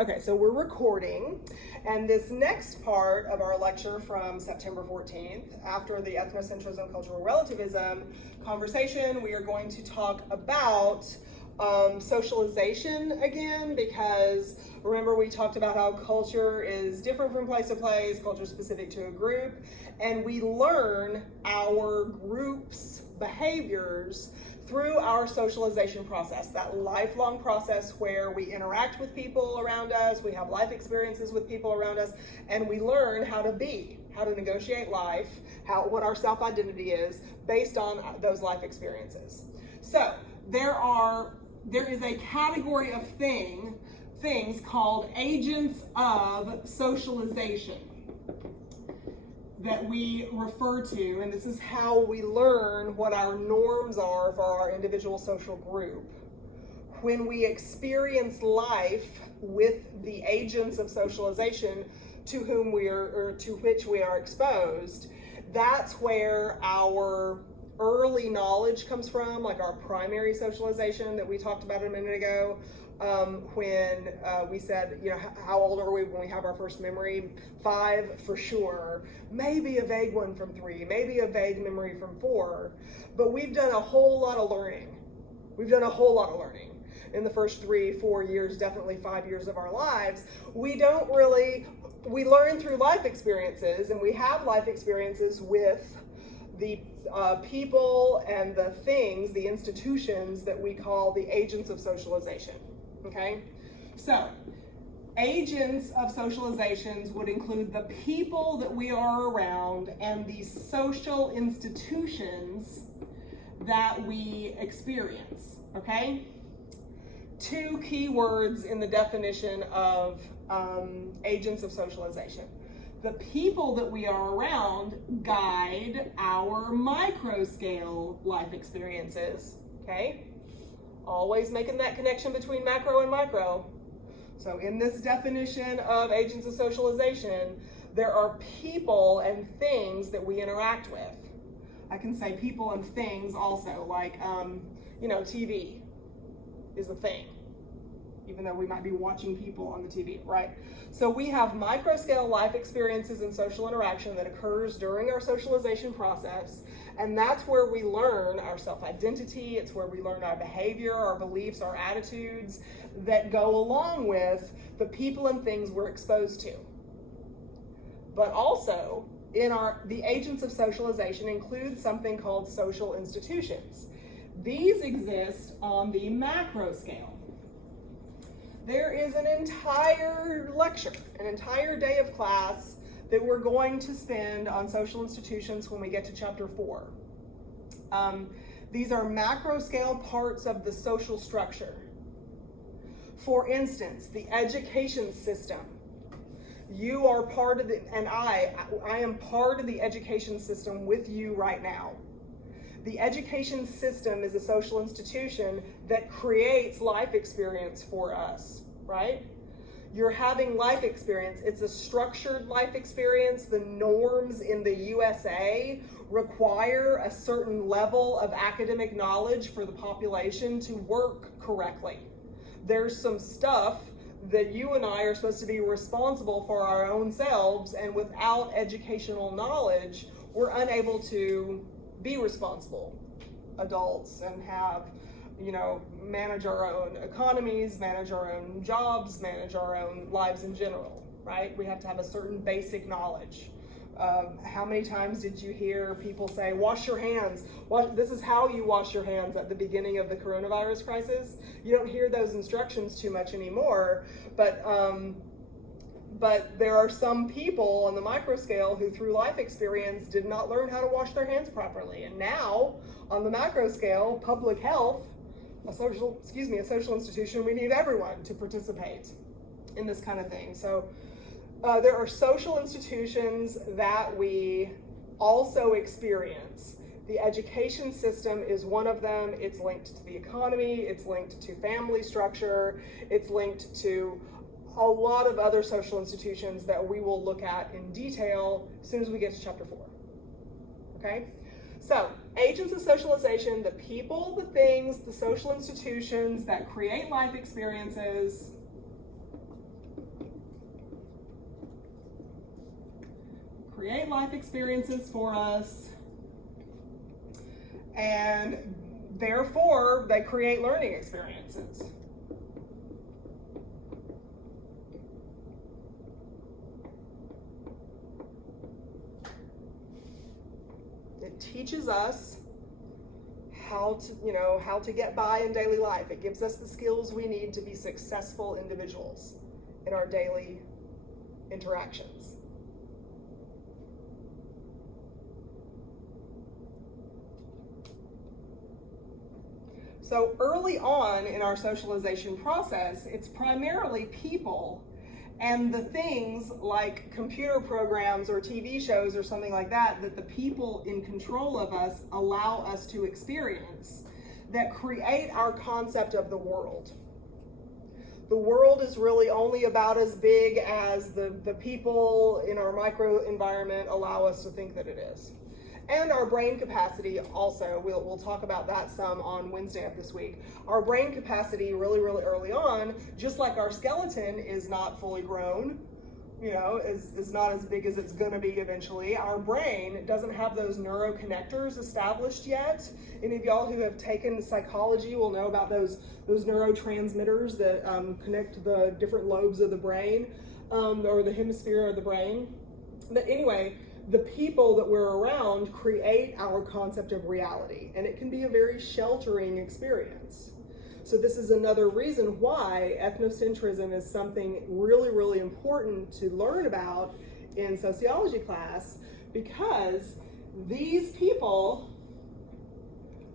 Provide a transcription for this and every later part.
Okay, so we're recording, and this next part of our lecture from September 14th, after the ethnocentrism, cultural relativism conversation, we are going to talk about socialization again, because remember we talked about how culture is different from place to place, culture is specific to a group, and we learn our group's behaviors through our socialization process, that lifelong process where we interact with people around us, we have life experiences with people around us, and we learn how to be, how to negotiate life, what our self-identity is based on those life experiences. So there is a category of things called agents of socialization that we refer to, and this is how we learn what our norms are for our individual social group. When we experience life with the agents of socialization to which we are exposed, that's where our early knowledge comes from, like our primary socialization that we talked about a minute ago. When we said, how old are we when we have our first memory? 5 for sure, maybe a vague one from 3, maybe a vague memory from 4, but we've done a whole lot of learning. In the first 3-4 years, definitely 5 years of our lives. We learn through life experiences, and we have life experiences with the people and the things, the institutions that we call the agents of socialization. Okay, so agents of socializations would include the people that we are around and the social institutions that we experience. Okay, 2 key words in the definition of agents of socialization. The people that we are around guide our micro-scale life experiences, okay? Always making that connection between macro and micro. So in this definition of agents of socialization, there are people and things that we interact with. I can say people and things also, like, TV is a thing, even though we might be watching people on the TV, right? So we have micro-scale life experiences and social interaction that occurs during our socialization process, and that's where we learn our self-identity, it's where we learn our behavior, our beliefs, our attitudes that go along with the people and things we're exposed to. But also, the agents of socialization include something called social institutions. These exist on the macro scale. There is an entire lecture, an entire day of class that we're going to spend on social institutions when we get to chapter 4. These are macro scale parts of the social structure. For instance, the education system. You are part of I am part of the education system with you right now. The education system is a social institution that creates life experience for us, right? You're having life experience. It's a structured life experience. The norms in the USA require a certain level of academic knowledge for the population to work correctly. There's some stuff that you and I are supposed to be responsible for our own selves, and without educational knowledge, we're unable to be responsible adults and have, manage our own economies, manage our own jobs, manage our own lives in general, right? We have to have a certain basic knowledge. How many times did you hear people say, wash your hands? This is how you wash your hands at the beginning of the coronavirus crisis. You don't hear those instructions too much anymore, but there are some people on the micro scale who through life experience did not learn how to wash their hands properly. And now on the macro scale, public health, a social institution, we need everyone to participate in this kind of thing. So there are social institutions that we also experience. The education system is one of them. It's linked to the economy, it's linked to family structure, it's linked to a lot of other social institutions that we will look at in detail as soon as we get to chapter 4. Okay? So, agents of socialization, the people, the things, the social institutions that create life experiences create life experiences for us, and therefore they create learning experiences. It teaches us how to get by in daily life. It gives us the skills we need to be successful individuals in our daily interactions. So early on in our socialization process, it's primarily people and the things like computer programs or TV shows or something like that the people in control of us allow us to experience that create our concept of the world. The world is really only about as big as the people in our micro environment allow us to think that it is. And our brain capacity also, we'll talk about that some on Wednesday of this week. Our brain capacity really, really early on, just like our skeleton is not fully grown, is not as big as it's gonna be eventually. Our brain doesn't have those neuroconnectors established yet. Any of y'all who have taken psychology will know about those neurotransmitters that connect the different lobes of the brain, or the hemisphere of the brain. But anyway, the people that we're around create our concept of reality, and it can be a very sheltering experience. So this is another reason why ethnocentrism is something really, really important to learn about in sociology class, because these people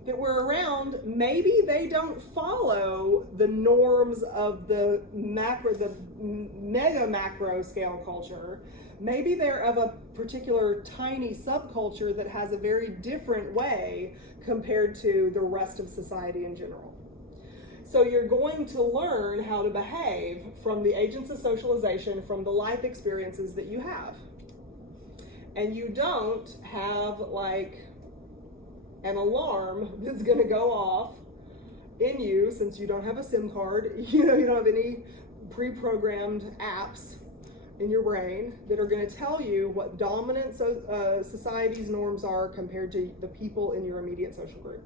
that we're around, maybe they don't follow the norms of the mega macro scale culture. Maybe they're of a particular tiny subculture that has a very different way compared to the rest of society in general. So you're going to learn how to behave from the agents of socialization, from the life experiences that you have. And you don't have like an alarm that's gonna go off in you, since you don't have a SIM card, you don't have any pre-programmed apps in your brain that are going to tell you what dominant society's norms are compared to the people in your immediate social group.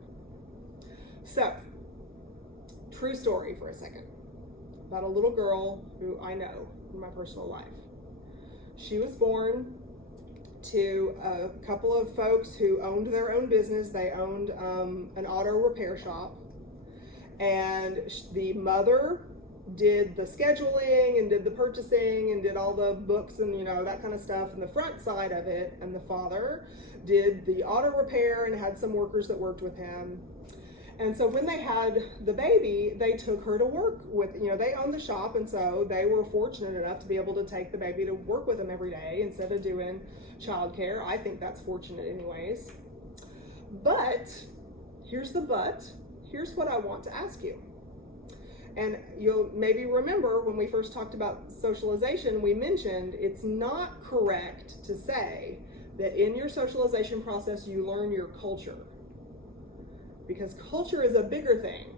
So, true story for a second about a little girl who I know in my personal life. She was born to a couple of folks who owned their own business. They owned an auto repair shop, and the mother did the scheduling and did the purchasing and did all the books and that kind of stuff and the front side of it, and the father did the auto repair and had some workers that worked with him. And so when they had the baby, they took her to work with, they owned the shop, and so they were fortunate enough to be able to take the baby to work with them every day instead of doing childcare. I think that's fortunate anyways. But here's the but. Here's what I want to ask you. And you'll maybe remember when we first talked about socialization, we mentioned it's not correct to say that in your socialization process you learn your culture, because culture is a bigger thing.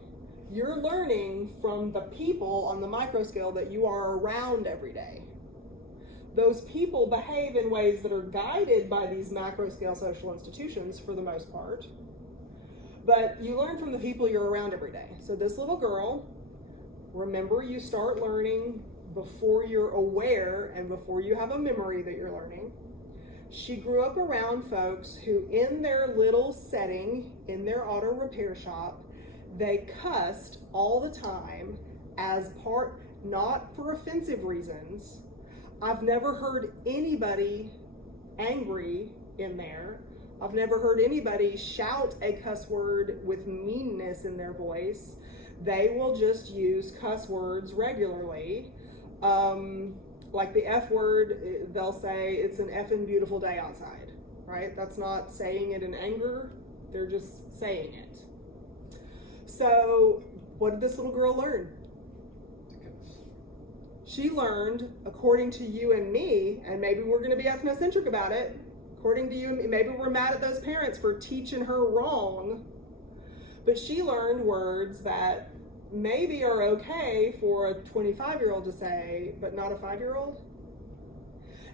You're learning from the people on the micro scale that you are around every day. Those people behave in ways that are guided by these macro scale social institutions for the most part, but you learn from the people you're around every day. So this little girl, remember, you start learning before you're aware and before you have a memory that you're learning. She grew up around folks who, in their little setting, in their auto repair shop, they cussed all the time as part, not for offensive reasons. I've never heard anybody angry in there. I've never heard anybody shout a cuss word with meanness in their voice. They will just use cuss words regularly. Like the F word, they'll say it's an effing beautiful day outside, right? That's not saying it in anger, they're just saying it. So what did this little girl learn? She learned, according to you and me, and maybe we're going to be ethnocentric about it, according to you and me, maybe we're mad at those parents for teaching her wrong, but she learned words that maybe are okay for a 25-year-old to say, but not a 5-year-old.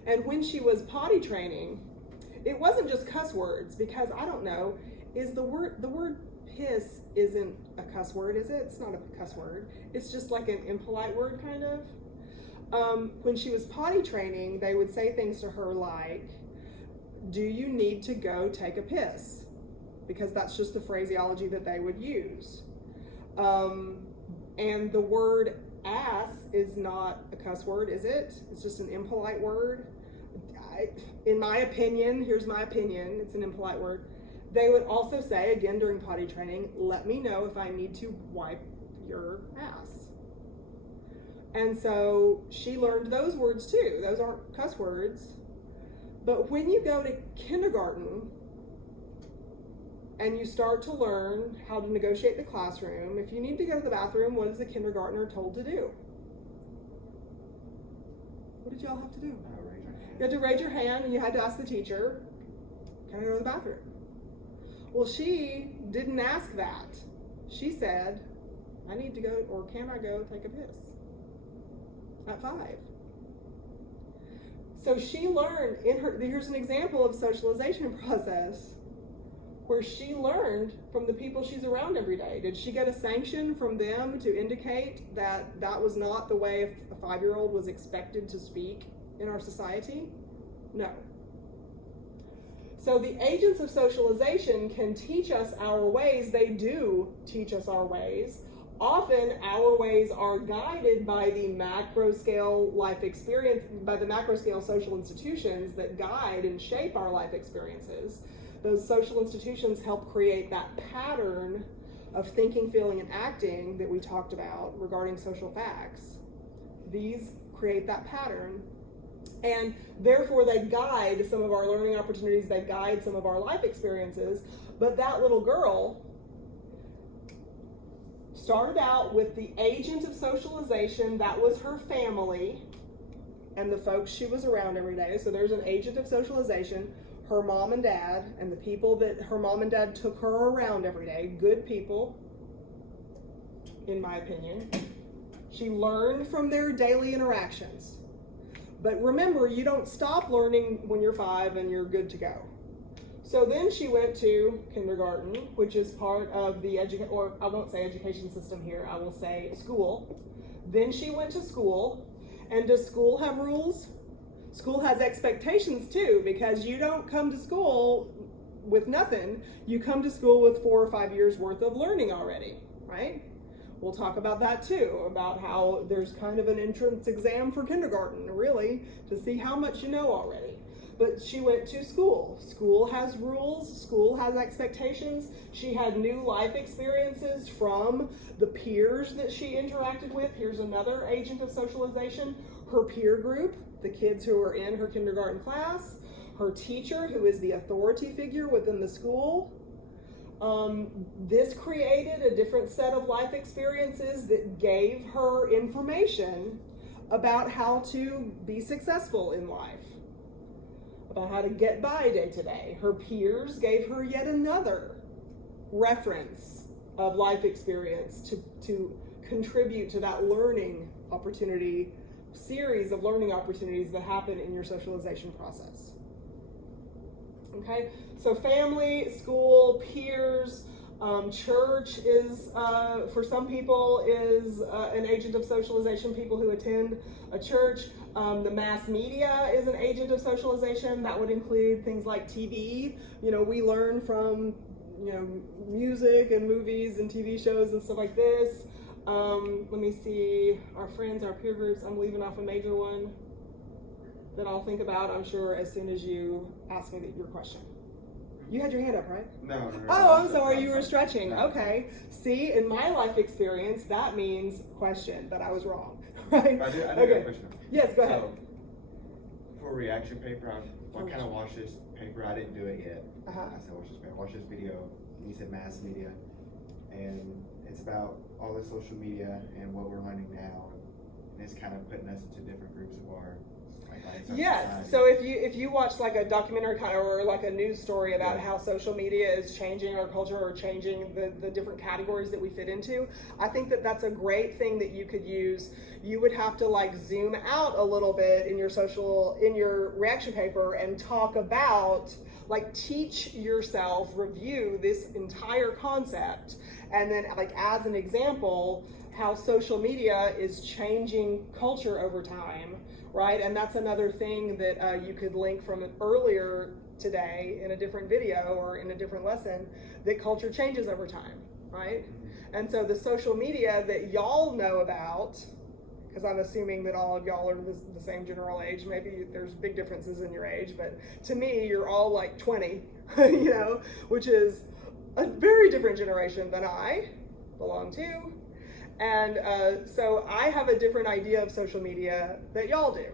And when she was potty training, it wasn't just cuss words, because I don't know, is the word piss isn't a cuss word, is it? It's not a cuss word. It's just like an impolite word, kind of. When she was potty training, they would say things to her like, do you need to go take a piss? Because that's just the phraseology that they would use. And the word ass is not a cuss word, is it? It's just an impolite word. In my opinion, here's my opinion, it's an impolite word. They would also say, again during potty training, let me know if I need to wipe your ass. And so she learned those words too. Those aren't cuss words. But when you go to kindergarten and you start to learn how to negotiate the classroom, if you need to go to the bathroom, what is a kindergartner told to do? What did y'all have to do? You had to raise your hand and you had to ask the teacher, can I go to the bathroom? Well, she didn't ask that. She said, I need to go, or can I go take a piss? At 5. So she learned here's an example of socialization process where she learned from the people she's around every day. Did she get a sanction from them to indicate that that was not the way a 5-year-old was expected to speak in our society? No. So the agents of socialization can teach us our ways. They do teach us our ways. Often our ways are guided by the macro scale life experience, by the macro scale social institutions that guide and shape our life experiences. Those social institutions help create that pattern of thinking, feeling, and acting that we talked about regarding social facts. These create that pattern, and therefore they guide some of our learning opportunities, they guide some of our life experiences. But that little girl started out with the agent of socialization, that was her family and the folks she was around every day. So there's an agent of socialization, her mom and dad, and the people that her mom and dad took her around every day, good people, in my opinion. She learned from their daily interactions. But remember, you don't stop learning when you're 5 and you're good to go. So then she went to kindergarten, which is part of the or I won't say education system here, I will say school. Then she went to school. And does school have rules? School has expectations too, because you don't come to school with nothing. You come to school with 4 or 5 years worth of learning already, right? We'll talk about that too, about how there's kind of an entrance exam for kindergarten, really, to see how much you know already. But she went to school. School has rules, school has expectations. She had new life experiences from the peers that she interacted with. Here's another agent of socialization. Her peer group, the kids who were in her kindergarten class, her teacher, who is the authority figure within the school. This created a different set of life experiences that gave her information about how to be successful in life, about how to get by day to day. Her peers gave her yet another reference of life experience to contribute to that learning opportunity, series of learning opportunities that happen in your socialization process. Okay, so family, school, peers, church is, for some people, is an agent of socialization, people who attend a church. The mass media is an agent of socialization. That would include things like TV. You know, we learn from, you know, music and movies and TV shows and stuff like this. Let me see, our friends, our peer groups, I'm leaving off a major one that I'll think about, I'm sure, as soon as you ask me your question. You had your hand up, right? No. Oh, I'm sorry, you were stretching. Okay. See, in my life experience, that means question, but I was wrong, right? I do have a question. Yes, go ahead. So, for reaction paper, I kind of watched this paper. I didn't do it yet. I said, watch this video. And you said mass media. And it's about all the social media and what we're learning now. And it's kind of putting us into different groups of our Yes. So if you watch like a documentary kind of, or like a news story about how social media is changing our culture or changing the different categories that we fit into, I think that that's a great thing that you could use. You would have to like zoom out a little bit in your reaction paper and talk about, like, teach yourself, review this entire concept, and then like as an example, how social media is changing culture over time, right? And that's another thing that you could link from earlier today in a different video or in a different lesson, that culture changes over time, right? And so the social media that y'all know about, because I'm assuming that all of y'all are the same general age, maybe there's big differences in your age, but to me, you're all like 20, you know, which is a very different generation than I belong to. And so I have a different idea of social media that y'all do,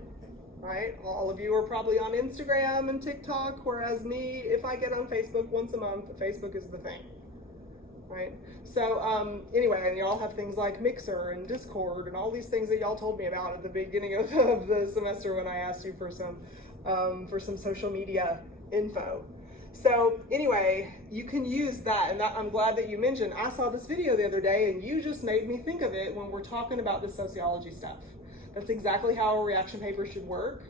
right? All of you are probably on Instagram and TikTok, whereas me, if I get on Facebook once a month, Facebook is the thing, right? So anyway, and y'all have things like Mixer and Discord and all these things that y'all told me about at the beginning of the semester when I asked you for some social media info. So anyway, you can use that, and I'm glad that you mentioned, I saw this video the other day and you just made me think of it when we're talking about this sociology stuff. That's exactly how a reaction paper should work.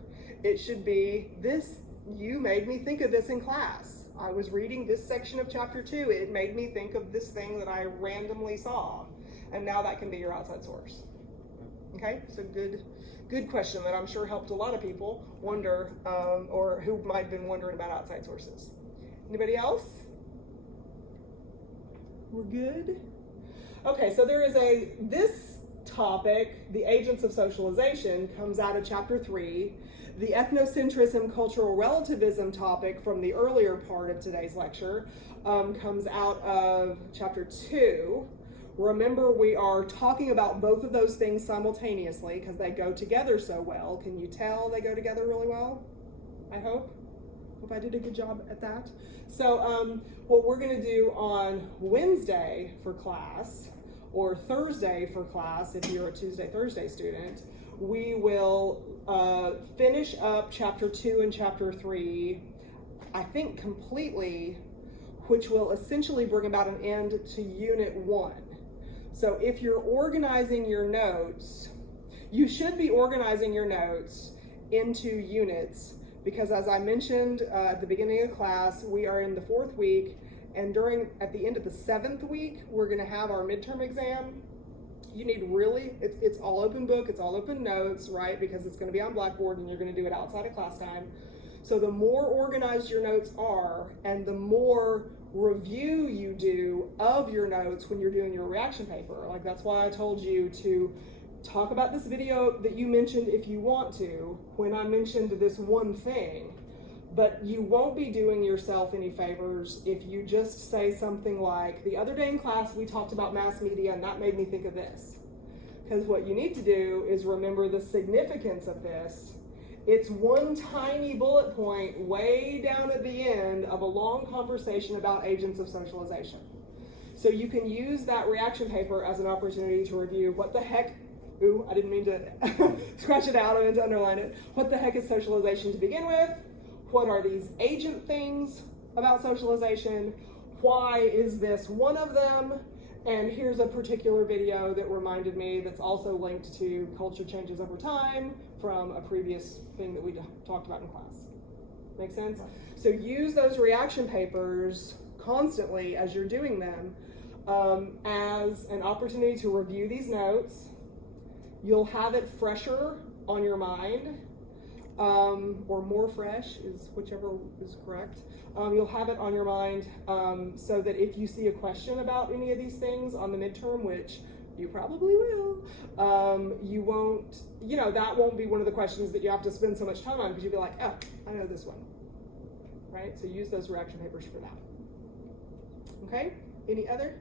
It should be this, you made me think of this in class. I was reading this section of chapter 2, it made me think of this thing that I randomly saw. And now that can be your outside source. Okay, so good question that I'm sure helped a lot of people wonder, or who might have been wondering about outside sources. Anybody else? We're good? Okay, so there is this topic, the agents of socialization, comes out of chapter 3. The ethnocentrism, cultural relativism topic from the earlier part of today's lecture comes out of chapter 2. Remember, we are talking about both of those things simultaneously because they go together so well. Can you tell they go together really well? I hope. Hope I did a good job at that. So what we're going to do on Wednesday for class, or Thursday for class if you're a Tuesday, Thursday student, we will finish up chapter 2 and chapter 3, I think completely, which will essentially bring about an end to unit 1. So if you're organizing your notes, you should be organizing your notes into units, because as I mentioned at the beginning of class, we are in the 4th week, and at the end of the 7th week, we're gonna have our midterm exam. You need it's all open book, it's all open notes, right? Because it's gonna be on Blackboard and you're gonna do it outside of class time. So the more organized your notes are, and the more review you do of your notes when you're doing your reaction paper. Like, that's why I told you to talk about this video that you mentioned if you want to, when I mentioned this one thing, but you won't be doing yourself any favors if you just say something like, the other day in class we talked about mass media and that made me think of this. Because what you need to do is remember the significance of this. It's one tiny bullet point way down at the end of a long conversation about agents of socialization. So you can use that reaction paper as an opportunity to review what the heck, ooh, I didn't mean to scratch it out, I meant to underline it. What the heck is socialization to begin with? What are these agent things about socialization? Why is this one of them? And here's a particular video that reminded me that's also linked to culture changes over time from a previous thing that we talked about in class. Make sense? So use those reaction papers constantly as you're doing them as an opportunity to review these notes. You'll have it fresher on your mind, or more fresh, is whichever is correct. You'll have it on your mind so that if you see a question about any of these things on the midterm, which you probably will, you won't, that won't be one of the questions that you have to spend so much time on, because you'll be like, oh, I know this one, right? So use those reaction papers for that. Okay, any other?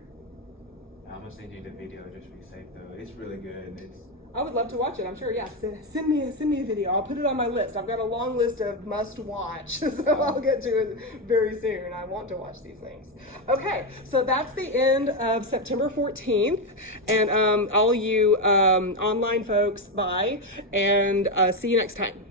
I'm gonna send you the video just to be safe though. It's really good. I would love to watch it. I'm sure. Yeah, send me a video. I'll put it on my list. I've got a long list of must watch, so I'll get to it very soon. I want to watch these things. Okay, so that's the end of September 14th, and all you online folks, bye, and see you next time.